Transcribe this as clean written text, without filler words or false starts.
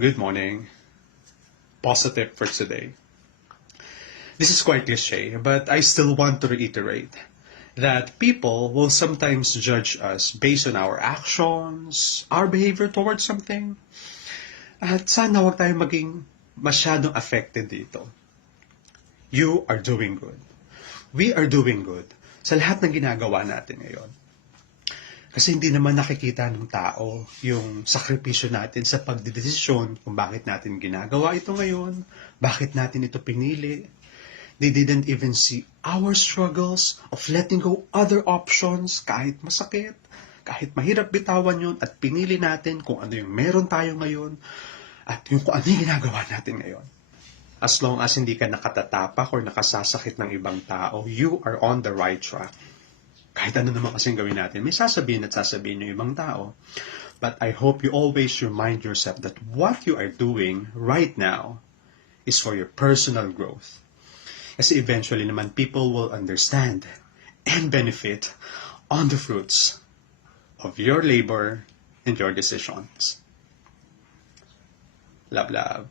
Good morning. Positive for today. This is quite cliche, but I still want to reiterate that people will sometimes judge us based on our actions, our behavior towards something. At sana huwag tayo maging masyadong affected dito. You are doing good. We are doing good sa lahat ng ginagawa natin ngayon. Kasi hindi naman nakikita ng tao yung sakripisyo natin sa pagdidesisyon kung bakit natin ginagawa ito ngayon, bakit natin ito pinili. They didn't even see our struggles of letting go other options kahit masakit, kahit mahirap bitawan yun at pinili natin kung ano yung meron tayo ngayon at yung kung ano yung ginagawa natin ngayon. As long as hindi ka nakatatapak or nakasasakit ng ibang tao, you are on the right track. Kahit ano naman kasing gawin natin, may sasabihin at sasabihin yung ibang tao. But I hope you always remind yourself that what you are doing right now is for your personal growth. Kasi eventually naman, people will understand and benefit on the fruits of your labor and your decisions. Love, love.